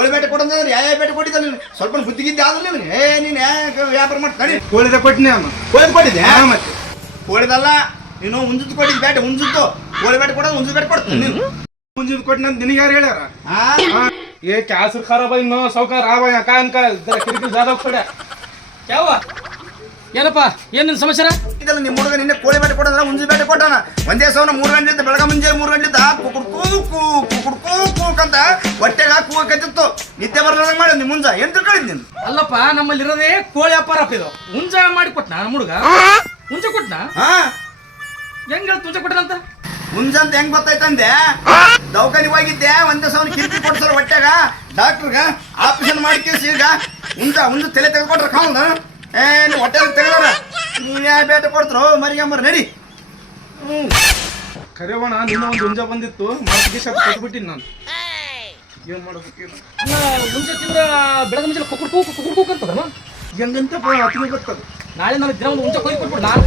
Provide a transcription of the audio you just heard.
ಕೋಳಿ ಬೇಟೆ ಕೊಡಂದ್ರೆ ಯಾವ ಯಾವ ಬೇಟೆ ಕೊಟ್ಟಿದ್ದ ನೀನು. ಸ್ವಲ್ಪ ಬುದ್ಧಿಗಿದ್ದೆ ಆದ್ರೆ ನೀವು ಏ ನೀನ್ ವ್ಯಾಪಾರ ಮಾಡ್ತಾನೆ ಕೋಳಿದ ಕೊಟ್ಟಿನಿ ಅವನು ಕೋಳಿ ಕೊಟ್ಟಿದ್ದೆ ಮತ್ತೆ. ಕೋಳಿದಲ್ಲ ನೀನು ಮುಂಜಿದ್ ಕೊಟ್ಟಿದ್ದು ಬೇಟೆ ಹುಂಜದ್ದು ಕೋಳಿ ಬೇಟೆ ಕೊಡೋದು ಹುಂಜದ ಬೇಟೆ ಕೊಡ್ತೀನಿ ನೀನು. ಹುಂಜದ್ದು ಕೊಟ್ಟು ನಾನು ನಿನಗೆ ಯಾರು ಹೇಳ್ಯಾರ? ಏ ಚಾಸರ್ ಖರಾಬ ಇನ್ನು ಸೌಕಾರ ರಾಬಯ್ಯ ಕಾನ್ಕ ಕಿರಿಕಿರಿ ಜಾದವ್ ಕೊಡ ಯಾವ ಏನಪ್ಪ? ಏನ್ ನಿನ್ ಸಮಾಚಾರ? ಇದಲ್ಲ ನಿಮ್ಮ ಹುಡುಗ ನಿನ್ನೆ ಕೋಳಿ ಬೇಟೆ ಕೊಡೋದ್ರ ಮುಂಜಿ ಬೇಟೆ ಕೊಟ್ಟಾನ. ಒಂದೇ ಸಾವಿರ ಮೂರು ಗಂಟೆ ಬೆಳಗ್ಗೆ ಮುಂಜಾನೆ ಮೂರು ಗಂಟೆ ಕುಕುಡ್ಕೂ ಕೂ ಕುಕುಡ್ಕೂ ಕೂಕಂತ ನಿದ್ದೆ ಬರಲಾರ ಮಾಡಿ ನಿಮ್ಮ ಮುಂಜ. ಎಂತ ಕಳಿದ್ ನೀನು? ಅಲ್ಲಪ್ಪ ನಮ್ಮಲ್ಲಿ ಇರೋದೇ ಕೋಳಿ ವ್ಯಾಪಾರಪ್ಪ ಇದು. ಹುಂಜ ಮಾಡಿ ಕೊಟ್ನ ನಮ್ಮ ಹುಡುಗ? ಹುಂಜ ಕೊಟ್ನ? ಹಾ ಹೆಂಗ್ ಹೇಳ್ತು ಹುಂಜ ಕೊಟ್ಟನಂತ ಮುಂಜ ಅಂತ ಹೆಂಗ್ ಗೊತ್ತಾಯ್ತಂದೆ? ದವಾಖಾನಿ ಹೋಗಿದ್ದೆ ಒಂದೇ ಸಾವಿರ ಕಿರ್ತಿ ಕೊಡ್ಸಲ್ಲ ಹೊಟ್ಟೆಗ ಡಾಕ್ಟ್ರ್ಗ ಆಪರೇಷನ್ ಮಾಡಿ ಕೇಸಿ ಈಗ. ಮುಂಜ ಮುಂಜ ತಲೆ ತೆಗೆದುಕೊಟ್ರ ಕಾಲ್ ಏ ನೀವು ಹೊಟ್ಟೆ ತೆಗೆದಾರ? ನೀವ್ಯಾ ಬೇಟೆ ಕೊಡ್ತಾರೋ? ಮರಿಗಂಬರ್ ನಡಿ. ಕರೆವಣ ನಿನ್ನ ಒಂದು ಹುಂಜ ಬಂದಿತ್ತು. ಶಾಪ್ ಕೊಟ್ಬಿಟ್ಟಿನಿ ನಾನು. ಏನ್ ಮಾಡ್ಬೇಕೇನು ಮುಂಚೆ ತಿಂದ್ರ ಬೆಳಗ್ಗೆ ಮುಂಚೆ ಕುಕ್ಕುಡ್ ಕೂಕು ಕುಕ್ಕುಡ್ ಕೂಕು ಅಂತದಲ್ಲ ಹೆಂಗಂತ ಅತಿಗೆ ನಾಳೆ ನಾನು ದಿನ ಒಂದು ಹುಂಜ ಕೊಯ್ದು ಕೊಟ್ಬಿಡು ನಾನು